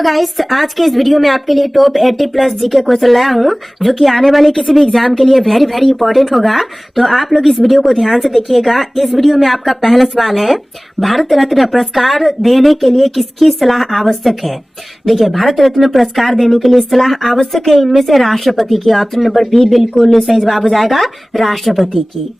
Hello guys, आज के इस वीडियो में आपके लिए टॉप 80 प्लस जीके क्वेश्चन लाया हूँ जो कि आने वाले किसी भी एग्जाम के लिए वेरी वेरी इंपॉर्टेंट होगा। तो आप लोग इस वीडियो को ध्यान से देखिएगा। इस वीडियो में आपका पहला सवाल है, भारत रत्न पुरस्कार देने के लिए किसकी सलाह आवश्यक है। देखिए, भारत रत्न पुरस्कार देने के लिए सलाह आवश्यक है इनमें से राष्ट्रपति की। ऑप्शन नंबर बी बिल्कुल सही जवाब हो जाएगा, राष्ट्रपति की।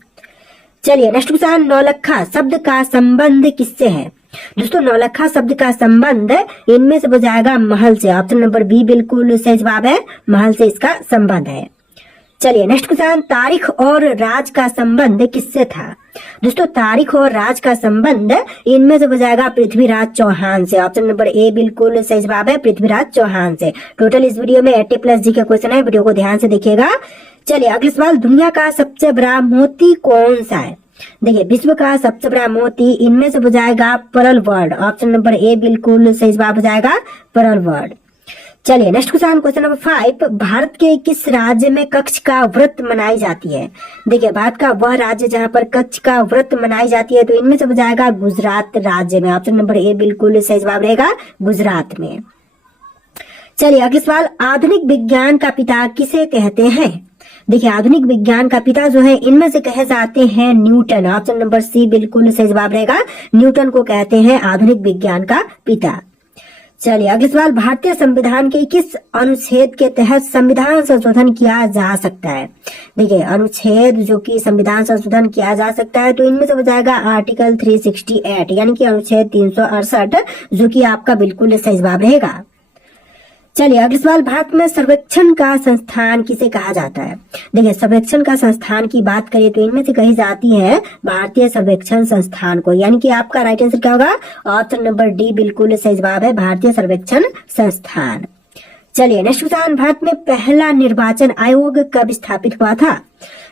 चलिए नेक्स्ट क्वेश्चन, नौलखा शब्द का संबंध किससे है। दोस्तों, नौलखा शब्द का संबंध इनमें से हो जाएगा महल से। ऑप्शन नंबर बी बिल्कुल सही जवाब है, महल से इसका संबंध है। चलिए नेक्स्ट क्वेश्चन, तारीख और राज का संबंध किससे था। दोस्तों, तारीख और राज का संबंध इनमें से हो जाएगा पृथ्वीराज चौहान से। ऑप्शन नंबर ए बिल्कुल सही जवाब है, पृथ्वीराज चौहान से। टोटल इस वीडियो में 80 प्लस जी का क्वेश्चन है, वीडियो को ध्यान से देखिएगा। चलिए अगले सवाल, दुनिया का सबसे बड़ा मोती कौन सा है। देखिए, विश्व का सबसे बड़ा मोती इनमें से हो जाएगा परल वर्ड। ऑप्शन नंबर ए बिल्कुल सही जवाब हो जाएगा, परल वर्ड। चलिए next question, question number 5, Bharat के किस राज्य में कच्छ का व्रत मनाई जाती है। देखिए, भारत का वह राज्य जहां पर कच्छ का व्रत मनाई जाती है, तो इनमें से हो जाएगा गुजरात राज्य में। ऑप्शन नंबर ए बिल्कुल सही जवाब रहेगा, गुजरात में। चलिए अगले सवाल, आधुनिक विज्ञान का पिता किसे कहते हैं। देखिए, आधुनिक विज्ञान का पिता जो है इनमें से कहे जाते हैं न्यूटन। ऑप्शन नंबर सी बिल्कुल सही जवाब रहेगा, न्यूटन को कहते हैं आधुनिक विज्ञान का पिता। चलिए अगले सवाल, भारतीय संविधान के किस अनुच्छेद के तहत संविधान संशोधन किया जा सकता है। देखिए, अनुच्छेद जो कि संविधान संशोधन किया जा सकता है, तो इनमें से हो जाएगा आर्टिकल 368 यानी कि अनुच्छेद 368, जो कि आपका बिल्कुल सही जवाब रहेगा। चलिए अगले सवाल, भारत में सर्वेक्षण का संस्थान किसे कहा जाता है। देखिए, सर्वेक्षण का संस्थान की बात करें तो इनमें से कही जाती है भारतीय सर्वेक्षण संस्थान को, यानी कि आपका राइट आंसर क्या होगा, ऑप्शन नंबर डी बिल्कुल सही जवाब है, भारतीय सर्वेक्षण संस्थान। चलिए नेक्स्ट क्वेश्चन, भारत में पहला निर्वाचन आयोग कब स्थापित हुआ था।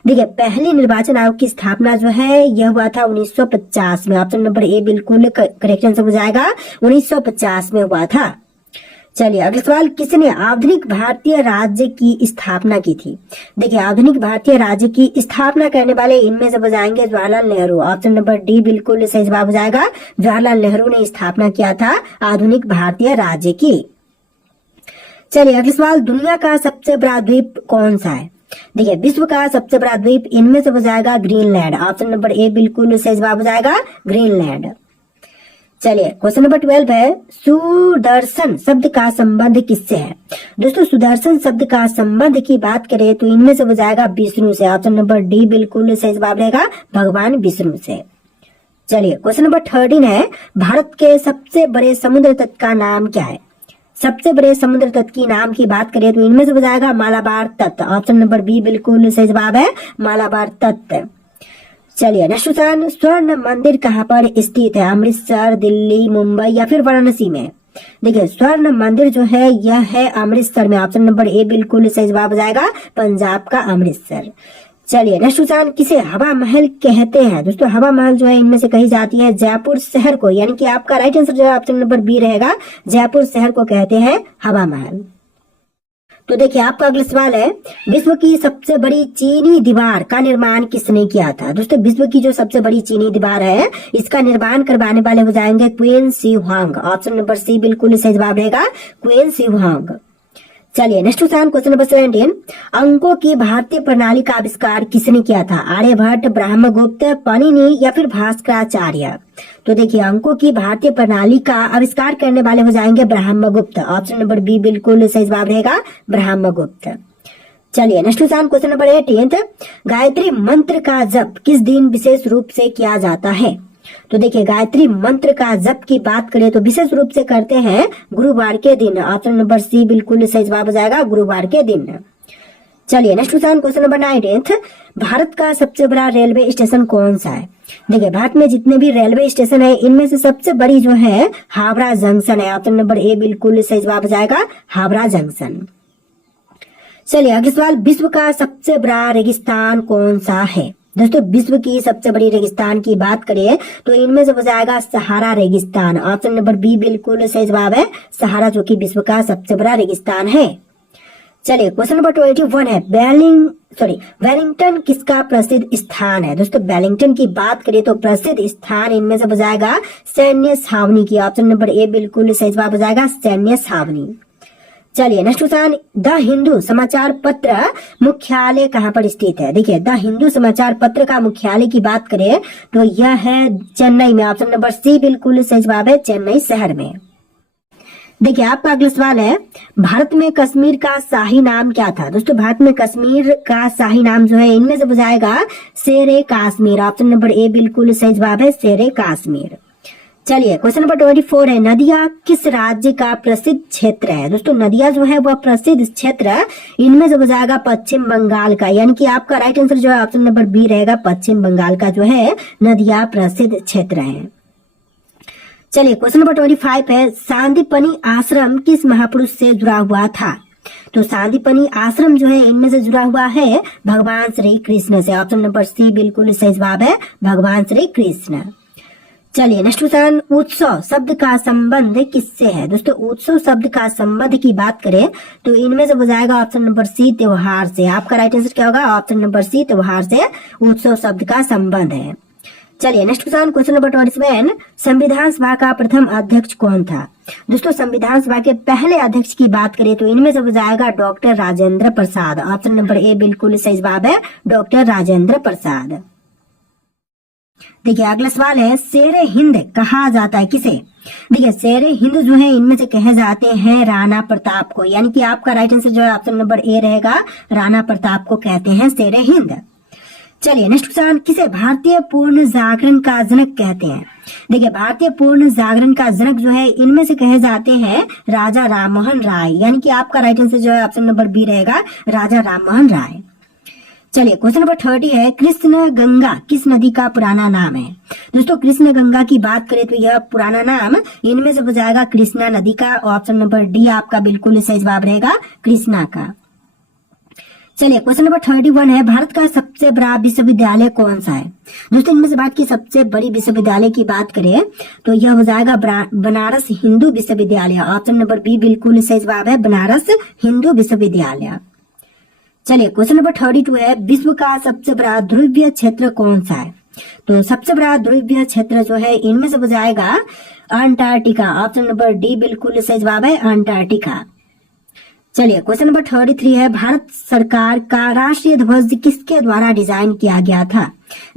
देखिए, पहले निर्वाचन आयोग की स्थापना जो है यह हुआ था 1950 में। ऑप्शन नंबर ए बिल्कुल करेक्ट आंसर हो जाएगा, 1950 में हुआ था। चलिए अगले सवाल, किसने आधुनिक भारतीय राज्य की स्थापना की थी। देखिए, आधुनिक भारतीय राज्य की स्थापना करने वाले इनमें से हो जाएंगे Jawaharlal Nehru. Option number D बिल्कुल सही जवाब हो जाएगा, जवाहरलाल नेहरू ने स्थापना किया था आधुनिक भारतीय राज्य की। चलिए अगले सवाल, दुनिया का सबसे बड़ा द्वीप कौन सा है। देखिए, विश्व का सबसे बड़ा द्वीप इनमें से हो जाएगा ग्रीनलैंड। ऑप्शन नंबर ए बिल्कुल सही जवाब हो जाएगा, ग्रीनलैंड। चलिए क्वेश्चन नंबर 12 है, सुदर्शन शब्द का संबंध किससे है। दोस्तों, सुदर्शन शब्द का संबंध की बात करें तो इनमें से हो जाएगा विष्णु से। ऑप्शन नंबर डी बिल्कुल सही जवाब रहेगा, भगवान विष्णु से। चलिए क्वेश्चन नंबर 13 है, भारत के सबसे बड़े समुद्र तट का नाम क्या है। सबसे बड़े समुद्र तट की नाम की बात करें तो इनमें से हो जाएगा मालाबार तट। ऑप्शन नंबर बी बिल्कुल सही जवाब है, मालाबार तट। चलिए नेक्स्ट क्वेश्चन, स्वर्ण मंदिर कहाँ पर स्थित है। अमृतसर, दिल्ली, मुंबई या फिर वाराणसी में। देखिए, स्वर्ण मंदिर जो है यह है अमृतसर में। ऑप्शन नंबर ए बिल्कुल सही जवाब हो जाएगा, पंजाब का अमृतसर। चलिए नेक्स्ट क्वेश्चन, किसे हवा महल कहते हैं। दोस्तों, हवा महल जो है इनमें से कही जाती है जयपुर शहर को, यानी कि आपका राइट आंसर जो है ऑप्शन नंबर बी रहेगा, जयपुर शहर को कहते हैं हवा महल। तो देखिए, आपका अगला सवाल है, विश्व की सबसे बड़ी चीनी दीवार का निर्माण किसने किया था। दोस्तों, विश्व की जो सबसे बड़ी चीनी दीवार है इसका निर्माण करवाने वाले हो जाएंगे Qin Shi Huang. Option number C बिल्कुल सही जवाब रहेगा, क्वीन शी हुआंग। चलिए नेक्स्ट क्वेश्चन, क्वेश्चन नंबर 17, अंकों की भारतीय प्रणाली का आविष्कार किसने किया था। आर्यभट्ट, ब्रह्मगुप्त, पाणिनि या फिर भास्कराचार्य। तो देखिए, अंकों की भारतीय प्रणाली का आविष्कार करने वाले हो जाएंगे ब्रह्मगुप्त। ऑप्शन नंबर बी बिल्कुल सही जवाब रहेगा, ब्रह्मगुप्त। चलिए next question, question number 18, Gayatri मंत्र का जप किस दिन विशेष रूप से किया जाता है। तो देखिए, गायत्री मंत्र का जप की बात करें तो विशेष रूप से करते हैं गुरुवार के दिन। ऑप्शन नंबर सी बिल्कुल सही जवाब हो जाएगा, गुरुवार के दिन। चलिए next question, question number 19, Bharat का सबसे बड़ा रेलवे स्टेशन कौन सा है। देखिए, भारत में जितने भी रेलवे स्टेशन है इनमें से सबसे बड़ी जो है हावड़ा जंक्शन है। ऑप्शन नंबर ए बिल्कुल सही जवाब हो जाएगा, हावड़ा जंक्शन। चलिए अगले सवाल, विश्व का सबसे बड़ा रेगिस्तान कौन सा है। दोस्तों, विश्व की सबसे बड़ी रेगिस्तान की बात करें तो इनमें से हो जाएगा सहारा रेगिस्तान। ऑप्शन नंबर बी बिल्कुल सही जवाब है, सहारा, जो कि विश्व का सबसे बड़ा रेगिस्तान है। चलिए क्वेश्चन नंबर 21 है वेलिंगटन किसका प्रसिद्ध स्थान है। दोस्तों वेलिंगटन की बात करें तो प्रसिद्ध स्थान इनमें से हो जाएगा सैन्य छावनी की। ऑप्शन नंबर ए बिल्कुल सही जवाब हो जाएगा, सैन्य छावनी। चलिए नेक्स्ट क्वेश्चन, द हिंदू समाचार पत्र मुख्यालय कहाँ पर स्थित है। देखिए द हिंदू समाचार पत्र का मुख्यालय की बात करें तो यह है चेन्नई में। ऑप्शन नंबर सी बिल्कुल सही जवाब है, चेन्नई शहर में। देखिए आपका अगला सवाल है, भारत में कश्मीर का शाही नाम क्या था। दोस्तों भारत में कश्मीर का शाही नाम जो है इनमें से हो जाएगा शेरे काश्मीर। ऑप्शन नंबर ए बिल्कुल सही जवाब है, शेरे काश्मीर। चलिए क्वेश्चन नंबर 24 है, नदिया किस राज्य का प्रसिद्ध क्षेत्र है। दोस्तों नदिया जो है वह प्रसिद्ध क्षेत्र इनमें से हो जाएगा पश्चिम बंगाल का, यानी कि आपका राइट आंसर जो है ऑप्शन नंबर बी रहेगा, पश्चिम बंगाल का जो है नदिया प्रसिद्ध क्षेत्र है। चलिए क्वेश्चन नंबर 25 है, सांदीपनी आश्रम किस महापुरुष से जुड़ा हुआ था। तो सांदीपनी आश्रम जो है इनमें से जुड़ा हुआ है भगवान श्री कृष्ण से। ऑप्शन नंबर सी बिल्कुल सही जवाब है, भगवान श्री कृष्ण। चलिए नेक्स्ट क्वेश्चन, उत्सव शब्द का संबंध किससे है। दोस्तों उत्सव शब्द का संबंध की बात करें तो इनमें से हो जाएगा ऑप्शन नंबर सी त्योहार से। आपका राइट आंसर क्या होगा, ऑप्शन नंबर सी त्योहार से उत्सव शब्द का संबंध है। चलिए नेक्स्ट क्वेश्चन नंबर 27, संविधान सभा का प्रथम अध्यक्ष कौन था। दोस्तों संविधान सभा के पहले अध्यक्ष की बात करें तो इनमें से हो जाएगा doctor Rajendra Prasad. Option number A बिल्कुल सही जवाब है, डॉक्टर राजेंद्र प्रसाद। देखिए अगला सवाल है, शेरे हिंद कहा जाता है किसे। देखिए शेरे हिंद जो है इनमें से कहे जाते हैं राणा प्रताप को, यानी कि आपका राइट आंसर जो है ऑप्शन नंबर ए रहेगा, राणा प्रताप को कहते हैं शेरे हिंद। चलिए नेक्स्ट क्वेश्चन, किसे भारतीय पूर्ण जागरण का जनक कहते हैं। देखिए भारतीय पूर्ण जागरण का जनक जो है इनमें से कहे जाते हैं राजा राममोहन राय, यानी कि आपका राइट आंसर जो है ऑप्शन नंबर बी रहेगा, राजा राममोहन राय। चलिए क्वेश्चन नंबर 30 है, कृष्ण गंगा किस नदी का पुराना नाम है। दोस्तों कृष्ण गंगा की बात करें तो यह पुराना नाम इनमें से हो जाएगा कृष्णा नदी का। ऑप्शन नंबर डी आपका बिल्कुल सही जवाब रहेगा, कृष्णा का। चलिए क्वेश्चन नंबर 31 है, भारत का सबसे बड़ा विश्वविद्यालय कौन सा है। दोस्तों इनमें से भारत की सबसे बड़ी विश्वविद्यालय की बात करें तो यह हो जाएगा बनारस हिंदू विश्वविद्यालय। ऑप्शन नंबर बी बिल्कुल सही जवाब है, बनारस हिंदू विश्वविद्यालय। चलिए क्वेश्चन नंबर 32 है, विश्व का सबसे बड़ा ध्रुवीय क्षेत्र कौन सा है। तो सबसे बड़ा ध्रुवीय क्षेत्र जो है इनमें से हो जाएगा अंटार्कटिका। ऑप्शन नंबर डी बिल्कुल सही जवाब है, अंटार्कटिका। चलिए क्वेश्चन नंबर 33 है, भारत सरकार का राष्ट्रीय ध्वज किसके द्वारा डिजाइन किया गया था।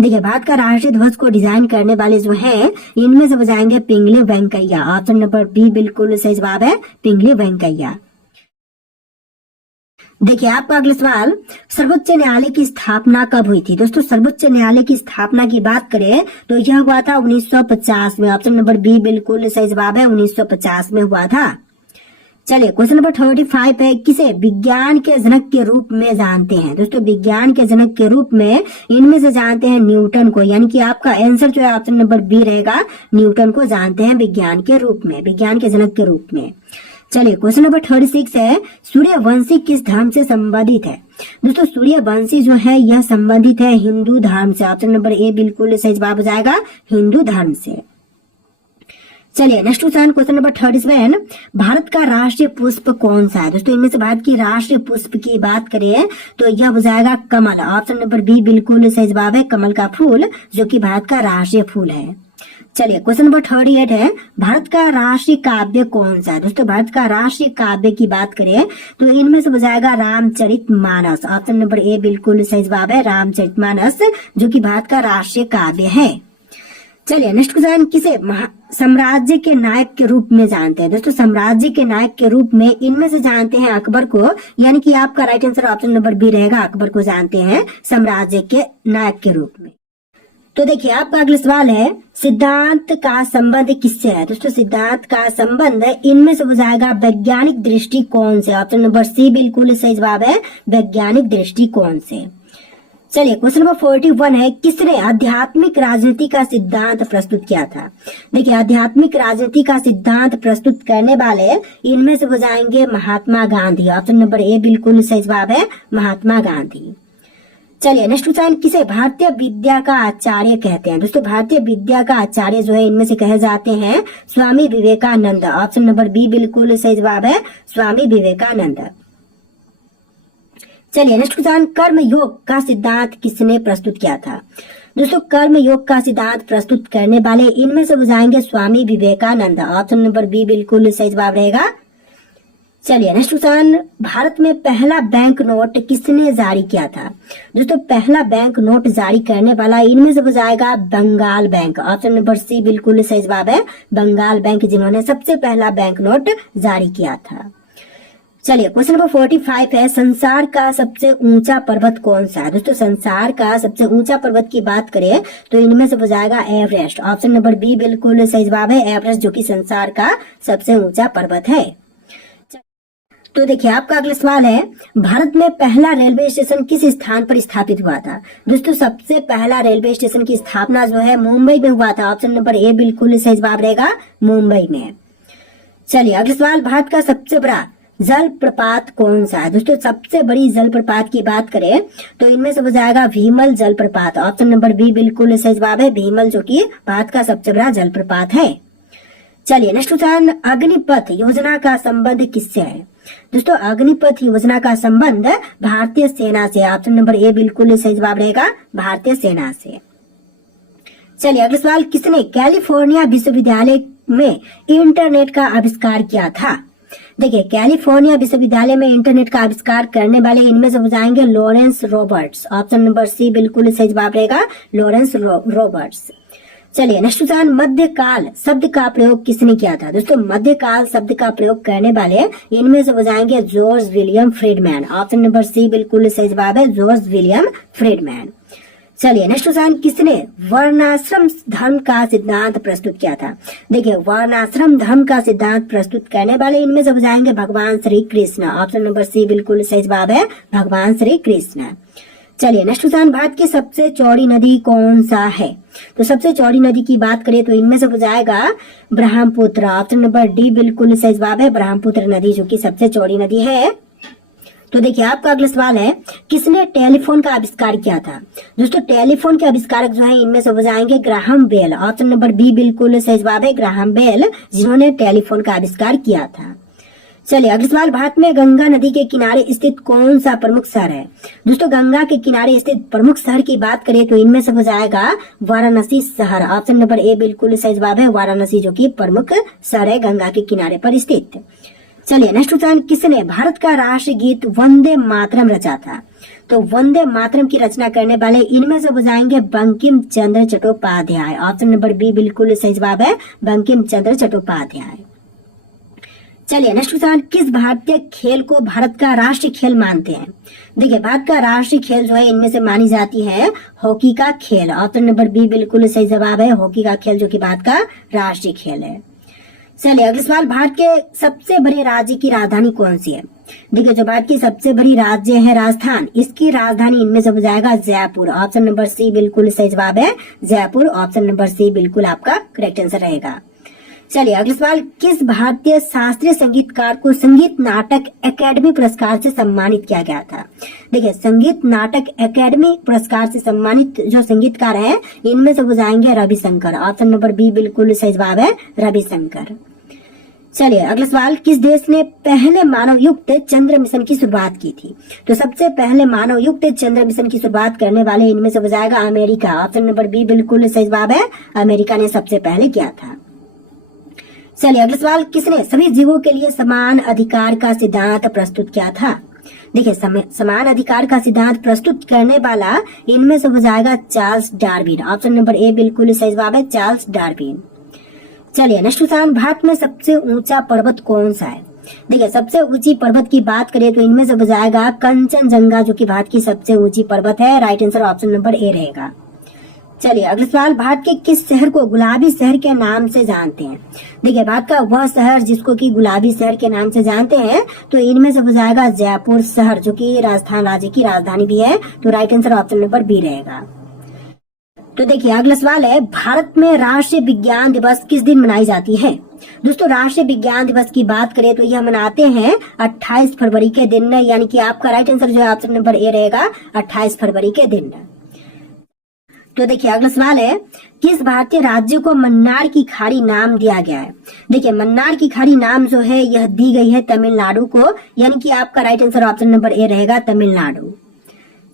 देखिए भारत का राष्ट्रीय ध्वज को डिजाइन करने वाले जो हैं इनमें से हो जाएंगे पिंगली वेंकैया। ऑप्शन नंबर बी बिल्कुल सही जवाब है, पिंगली वेंकैया। देखिए आपका अगला सवाल, सर्वोच्च न्यायालय की स्थापना कब हुई थी। दोस्तों सर्वोच्च न्यायालय की स्थापना की बात करें तो यह हुआ था 1950 में। ऑप्शन नंबर बी बिल्कुल सही जवाब है, 1950 में हुआ था। चलिए क्वेश्चन नंबर 35 है, किसे विज्ञान के जनक के रूप में जानते हैं। दोस्तों विज्ञान के जनक के रूप में इनमें से जानते हैं न्यूटन को, यानी कि आपका आंसर जो है ऑप्शन नंबर बी रहेगा, न्यूटन को जानते हैं विज्ञान के रूप में, विज्ञान के जनक के रूप में। चलिए क्वेश्चन नंबर 36 है, सूर्यवंशी किस धर्म से संबंधित है। दोस्तों सूर्यवंशी जो है यह संबंधित है हिंदू धर्म से। ऑप्शन नंबर ए बिल्कुल सही जवाब हो जाएगा, हिंदू धर्म से। चलिए नेक्स्ट क्वेश्चन नंबर 37, भारत का राष्ट्रीय पुष्प कौन सा है। दोस्तों इनमें से भारत की राष्ट्रीय पुष्प की बात करें तो यह हो जाएगा कमल। ऑप्शन नंबर बी बिल्कुल सही जवाब है, कमल का फूल जो कि भारत का राष्ट्रीय फूल है। चलिए क्वेश्चन नंबर 38 है, भारत का राष्ट्रीय काव्य कौन सा है। दोस्तों भारत का राष्ट्रीय काव्य की बात करें तो इनमें से हो जाएगा रामचरितमानस। ऑप्शन नंबर ए बिल्कुल सही जवाब है, रामचरितमानस जो कि भारत का राष्ट्रीय काव्य है। चलिए नेक्स्ट क्वेश्चन, किसे साम्राज्य के नायक के रूप में जानते हैं। दोस्तों साम्राज्य के नायक के रूप में इनमें से जानते हैं अकबर को, यानी कि आपका right answer option number B रहेगा, अकबर को जानते हैं साम्राज्य के नायक के रूप में। तो देखिए आपका अगला सवाल है, सिद्धांत का संबंध किससे है। दोस्तों सिद्धांत का संबंध इनमें से हो जाएगा वैज्ञानिक दृष्टिकोण से। ऑप्शन नंबर सी बिल्कुल सही जवाब है, वैज्ञानिक दृष्टिकोण से। चलिए क्वेश्चन नंबर 41 है, किसने आध्यात्मिक राजनीति का सिद्धांत प्रस्तुत किया था। देखिए आध्यात्मिक राजनीति का सिद्धांत प्रस्तुत करने वाले इनमें से हो जाएंगे Mahatma Gandhi. Option number A बिल्कुल सही जवाब है, महात्मा गांधी। चलिए नेक्स्ट क्वेश्चन, किसे भारतीय विद्या का आचार्य कहते हैं। दोस्तों भारतीय विद्या का आचार्य जो है इनमें से कहे जाते हैं Swami Vivekananda. Option number B बिल्कुल सही जवाब है, स्वामी विवेकानंद। चलिए नेक्स्ट क्वेश्चन, कर्म योग का सिद्धांत किसने प्रस्तुत किया था? दोस्तों कर्म योग का सिद्धांत प्रस्तुत करने वाले इनमें से हो जाएंगे Swami Vivekananda. Option number B बिल्कुल सही जवाब रहेगा। चलिए नेक्स्ट क्वेश्चन, भारत में पहला बैंक नोट किसने जारी किया था? दोस्तों पहला बैंक नोट जारी करने वाला इनमें से हो जाएगा Bengal bank. Option number C बिल्कुल सही जवाब है, बंगाल बैंक जिन्होंने सबसे पहला बैंक नोट जारी किया था। चलिए क्वेश्चन नंबर 45 है, संसार का सबसे ऊंचा पर्वत कौन सा है? दोस्तों संसार का सबसे ऊंचा पर्वत की बात करें तो इनमें से हो जाएगा एवरेस्ट। ऑप्शन नंबर बी बिल्कुल सही जवाब है, एवरेस्ट जो कि संसार का सबसे ऊंचा पर्वत है। तो देखिए आपका अगला सवाल है, भारत में पहला रेलवे स्टेशन किस स्थान पर स्थापित हुआ था? दोस्तों सबसे पहला रेलवे स्टेशन की स्थापना जो है मुंबई में हुआ था। ऑप्शन नंबर ए बिल्कुल सही जवाब रहेगा, मुंबई में। चलिए अगला सवाल, भारत का सबसे बड़ा जल प्रपात कौन सा है? दोस्तों सबसे बड़ी जल प्रपात की बात करें तो इनमें से हो जाएगा भीमल जल प्रपात। ऑप्शन नंबर बी बिल्कुल सही जवाब है, भीमल जो कि भारत का सबसे बड़ा जल प्रपात है। चलिए नेक्स्ट क्वेश्चन, अग्निपथ योजना का संबंध किससे है? दोस्तों अग्निपथ योजना का संबंध भारतीय सेना से। ऑप्शन नंबर ए बिल्कुल सही जवाब रहेगा, भारतीय सेना से। चलिए अगला सवाल, किसने कैलिफोर्निया विश्वविद्यालय में इंटरनेट का आविष्कार किया था? देखिए कैलिफोर्निया विश्वविद्यालय में इंटरनेट का आविष्कार करने वाले इनमें से हो जाएंगे Lawrence Roberts. Option number C बिल्कुल सही जवाब रहेगा, लॉरेंस रॉबर्ट्स। चलिए नेक्स्ट क्वेश्चन, मध्यकाल शब्द का प्रयोग किसने किया था? दोस्तों मध्यकाल शब्द का प्रयोग करने वाले इनमें से हो जाएंगे George William Friedman. Option number C बिल्कुल सही जवाब है, जॉर्ज विलियम फ्रीडमैन। चलिए नेक्स्ट क्वेश्चन, किसने वर्णाश्रम धर्म का सिद्धांत प्रस्तुत किया था? देखिए वर्णाश्रम धर्म का सिद्धांत प्रस्तुत करने वाले इनमें से हो जाएंगे भगवान Shri Krishna. Option number C बिल्कुल सही जवाब है, भगवान श्री कृष्ण। चलिए नेक्स्ट क्वेश्चन, भारत की सबसे चौड़ी नदी कौन सा है? तो सबसे चौड़ी नदी की बात करें तो इनमें से हो जाएगा ब्रह्मपुत्र। ऑप्शन नंबर डी बिल्कुल सही जवाब है, ब्रह्मपुत्र नदी जो कि सबसे चौड़ी नदी है। तो देखिए आपका अगला सवाल है, किसने टेलीफोन का आविष्कार किया था? दोस्तों टेलीफोन के आविष्कारक जो है इनमें से हो जाएंगे Graham Bell. Option number B बिल्कुल सही जवाब है, ग्राहम बेल जिन्होंने टेलीफोन का आविष्कार किया था। चलिए अगला सवाल, भारत में गंगा नदी के किनारे स्थित कौन सा प्रमुख शहर है? दोस्तों गंगा के किनारे स्थित प्रमुख शहर की बात करें तो इनमें से हो जाएगा वाराणसी शहर। ऑप्शन नंबर ए बिल्कुल सही जवाब है, वाराणसी जो कि प्रमुख शहर है गंगा के किनारे पर स्थित। चलिए नेक्स्ट क्वेश्चन, किसने भारत का राष्ट्रीय गीत वंदे मातरम रचा था? तो वंदे मातरम की रचना करने वाले इनमें से हो जाएंगे Bankim Chandra Chattopadhyay. Option number B बिल्कुल सही जवाब है, बंकिम चंद्र चट्टोपाध्याय। चलिए नेक्स्ट क्वेश्चन, किस भारतीय खेल को भारत का राष्ट्रीय खेल मानते हैं? देखिए भारत का राष्ट्रीय खेल जो है इनमें से मानी जाती है हॉकी का खेल। ऑप्शन नंबर बी बिल्कुल सही जवाब है, हॉकी का खेल जो कि भारत का राष्ट्रीय खेल है। चलिए अगला सवाल, भारत के सबसे बड़े राज्य की राजधानी कौन सी है? देखिए जो भारत की सबसे बड़ी राज्य है राजस्थान, इसकी राजधानी इनमें से हो जाएगा जयपुर। ऑप्शन नंबर सी बिल्कुल सही जवाब है, जयपुर। ऑप्शन नंबर सी बिल्कुल आपका करेक्ट आंसर रहेगा। चलिए अगला सवाल, किस भारतीय शास्त्रीय संगीतकार को संगीत नाटक एकेडमी पुरस्कार से सम्मानित किया गया था? देखिए संगीत नाटक एकेडमी पुरस्कार से सम्मानित जो संगीतकार हैं इनमें से हो जाएंगे रविशंकर। ऑप्शन नंबर बी बिल्कुल सही जवाब है, रविशंकर। चलिए अगला सवाल, किस देश ने पहले मानव युक्त चंद्र मिशन की शुरुआत की थी? तो सबसे पहले मानव युक्त चंद्र मिशन की शुरुआत करने वाले इनमें से हो जाएगा अमेरिका। ऑप्शन नंबर बी बिल्कुल सही जवाब है, अमेरिका ने सबसे पहले किया था। चलिए अगला सवाल, किसने सभी जीवों के लिए समान अधिकार का सिद्धांत प्रस्तुत किया था? देखिए समान अधिकार का सिद्धांत प्रस्तुत करने वाला इनमें से हो जाएगा Charles Darwin. Option number A बिल्कुल सही जवाब है, चार्ल्स डार्विन। चलिए नेक्स्ट क्वेश्चन, भारत में सबसे ऊंचा पर्वत कौन सा है? देखिए सबसे ऊंची पर्वत की बात करें तो इनमें से हो जाएगा कंचनजंगा जो कि भारत की सबसे ऊंची पर्वत है। Right answer option number A रहेगा। चलिए अगला सवाल, भारत के किस शहर को गुलाबी शहर के नाम से जानते हैं? देखिए भारत का वह शहर जिसको कि गुलाबी शहर के नाम से जानते हैं तो इनमें से हो जाएगा जयपुर शहर जो कि राजस्थान राज्य की राजधानी भी है। तो right answer option number B रहेगा। तो देखिए अगला सवाल है, भारत में राष्ट्रीय विज्ञान दिवस किस दिन मनाई जाती है? दोस्तों राष्ट्रीय विज्ञान दिवस की बात करें तो यह मनाते हैं 28 फरवरी के दिन, यानी कि आपका राइट आंसर जो है ऑप्शन नंबर ए रहेगा, 28 फरवरी के दिन। तो देखिए अगला सवाल है, किस भारतीय राज्य को मन्नार की खाड़ी नाम दिया गया है? देखिए मन्नार की खाड़ी नाम जो है यह दी गई है तमिलनाडु को, यानी कि आपका right answer option number A रहेगा तमिलनाडु।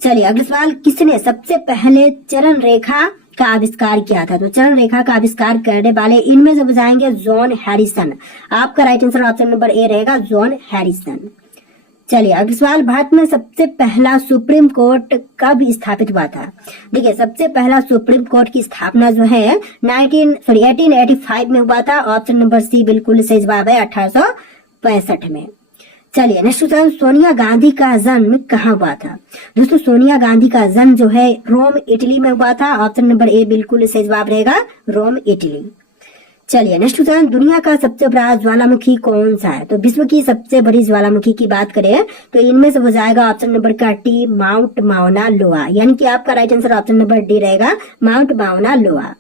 चलिए अगला सवाल, किसने सबसे पहले चरण रेखा का आविष्कार किया था? तो चरण रेखा का आविष्कार करने वाले इनमें से बताएंगे जॉन हैरिसन। आपका right answer option number A रहेगा जॉन हैरिसन। चलिए अगला सवाल, भारत में सबसे पहला सुप्रीम कोर्ट कब स्थापित हुआ था? देखिए सबसे पहला सुप्रीम कोर्ट की स्थापना जो है 1885 में हुआ था। ऑप्शन नंबर सी बिल्कुल सही जवाब है, 1865 में। चलिए नेक्स्ट क्वेश्चन, सोनिया गांधी का जन्म कहाँ हुआ था? दोस्तों सोनिया गांधी का जन्म जो है रोम इटली में हुआ था। ऑप्शन नंबर ए बिल्कुल सही जवाब रहेगा, रोम इटली। चलिए नेक्स्ट क्वेश्चन, दुनिया का सबसे बड़ा ज्वालामुखी कौन सा है? तो विश्व की सबसे बड़ी ज्वालामुखी की बात करें तो इनमें से हो जाएगा ऑप्शन नंबर का टी, माउंट माउना लोआ, यानी कि आपका right answer option number D रहेगा, माउंट माउना लोआ।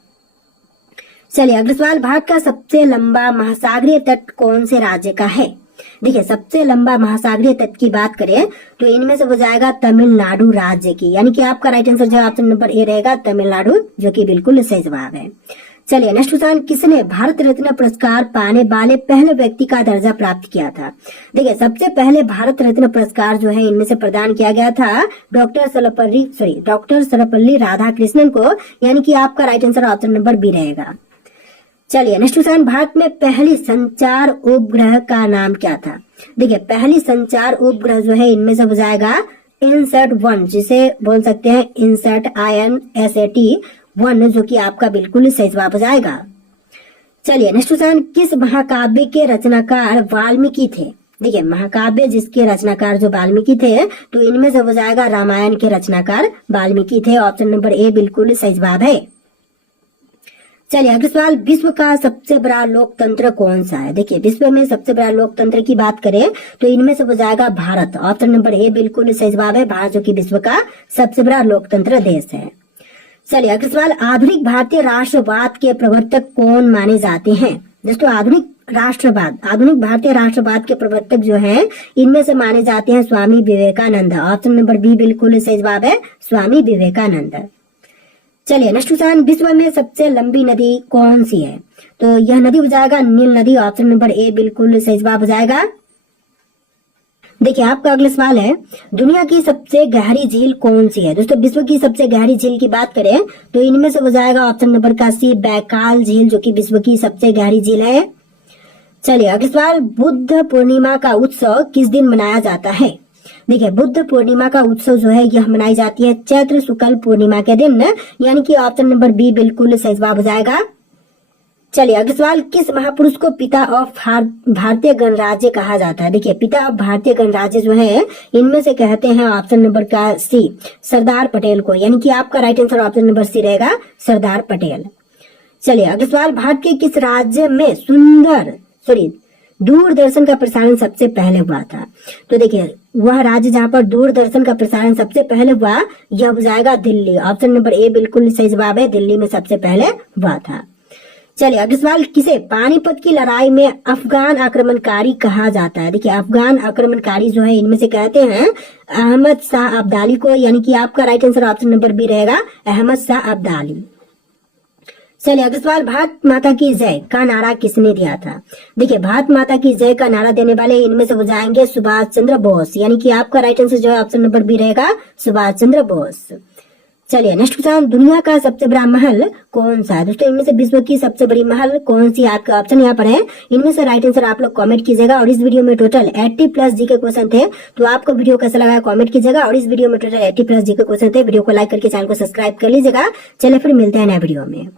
चलिए अगला सवाल, भारत का सबसे लंबा महासागरीय तट कौन से राज्य का है? देखिए सबसे लंबा महासागरीय तट की बात करें तो इनमें से हो जाएगा तमिलनाडु राज्य की, यानी कि आपका राइट आंसर जो ऑप्शन नंबर ए रहेगा तमिलनाडु, जो कि बिल्कुल सही जवाब है। चलिए नेक्स्ट क्वेश्चन, किसने भारत रत्न पुरस्कार पाने वाले पहले व्यक्ति का दर्जा प्राप्त किया था? देखिए सबसे पहले भारत रत्न पुरस्कार जो है इनमें से प्रदान किया गया था डॉक्टर सर्वपल्ली राधाकृष्णन को, यानी कि आपका right answer option number B रहेगा। चलिए नेक्स्ट क्वेश्चन, भारत में पहली संचार उपग्रह का नाम क्या था? देखिए पहली संचार उपग्रह जो है इनमें से हो जाएगा INSAT-1, जिसे बोल सकते हैं INSAT INSAT-1, जो कि आपका बिल्कुल सही जवाब हो जाएगा। चलिए नेक्स्ट क्वेश्चन, किस महाकाव्य के रचनाकार वाल्मीकि थे? देखिए महाकाव्य जिसके रचनाकार जो वाल्मीकि थे तो इनमें से हो जाएगा रामायण के रचनाकार वाल्मीकि थे। ऑप्शन नंबर ए बिल्कुल सही जवाब है। चलिए अगला सवाल, विश्व का सबसे बड़ा लोकतंत्र कौन सा है? देखिए विश्व में सबसे बड़ा लोकतंत्र की बात करें तो इनमें से हो जाएगा भारत। ऑप्शन नंबर ए बिल्कुल सही जवाब है, भारत जो कि विश्व का सबसे बड़ा लोकतंत्र देश है। चलिए अगला सवाल, आधुनिक भारतीय राष्ट्रवाद के प्रवर्तक कौन माने जाते हैं? दोस्तों आधुनिक भारतीय राष्ट्रवाद के प्रवर्तक जो है इनमें से माने जाते हैं Swami Vivekananda. Option number B बिल्कुल सही जवाब है, स्वामी विवेकानंद। चलिए नेक्स्ट क्वेश्चन, विश्व में सबसे लंबी नदी कौन सी है? तो यह नदी हो जाएगा नील नदी। ऑप्शन नंबर ए बिल्कुल सही जवाब हो जाएगा। देखिए आपका अगला सवाल है, दुनिया की सबसे गहरी झील कौन सी है? दोस्तों विश्व की सबसे गहरी झील की बात करें तो इनमें से हो जाएगा ऑप्शन नंबर का सी, बैकाल झील, जो कि विश्व की सबसे गहरी झील है। चलिए अगला सवाल, बुद्ध पूर्णिमा का उत्सव किस दिन मनाया जाता है? देखिए बुद्ध पूर्णिमा का उत्सव जो है यह मनाई जाती है चैत्र शुक्ल पूर्णिमा के दिन, यानी कि ऑप्शन नंबर बी बिल्कुल सही जवाब हो जाएगा। चलिए अगला सवाल, किस महापुरुष को पिता ऑफ भारतीय गणराज्य कहा जाता है? देखिए पिता ऑफ भारतीय गणराज्य जो है इनमें से कहते हैं ऑप्शन नंबर का सी, सरदार पटेल को, यानी कि आपका right answer option number C रहेगा, सरदार पटेल। चलिए अगला सवाल, भारत के किस राज्य में दूरदर्शन का प्रसारण सबसे पहले हुआ था? तो देखिए वह राज्य जहाँ पर दूरदर्शन का प्रसारण सबसे पहले हुआ यह हो जाएगा दिल्ली। ऑप्शन नंबर ए बिल्कुल सही जवाब है, दिल्ली में सबसे पहले हुआ था। चलिए अगला सवाल, किसे पानीपत की लड़ाई में अफगान आक्रमणकारी कहा जाता है? देखिए अफगान आक्रमणकारी जो है इनमें से कहते हैं अहमद शाह अब्दाली को, यानी कि आपका right answer option number B रहेगा, अहमद शाह अब्दाली। चलिए अगला सवाल, भारत माता की जय का नारा किसने दिया था? देखिए भारत माता की जय का नारा देने वाले इनमें से हो जाएंगे सुभाष चंद्र बोस, यानी कि आपका राइट आंसर जो है ऑप्शन नंबर बी रहेगा, सुभाष चंद्र बोस। चलिए नेक्स्ट क्वेश्चन, दुनिया का सबसे बड़ा महल कौन सा है? दोस्तों इनमें से विश्व की सबसे बड़ी महल कौन सी? आपका ऑप्शन यहाँ पर है, इनमें से राइट आंसर आप लोग कमेंट कीजिएगा। और इस वीडियो में टोटल 80+ जी के क्वेश्चन थे, तो आपको वीडियो कैसा लगा कमेंट कीजिएगा। और इस वीडियो में टोटल 80+ जी के क्वेश्चन थे, वीडियो को लाइक करके चैनल को सब्सक्राइब कर लीजिएगा। चलिए फिर मिलते हैं नए वीडियो में।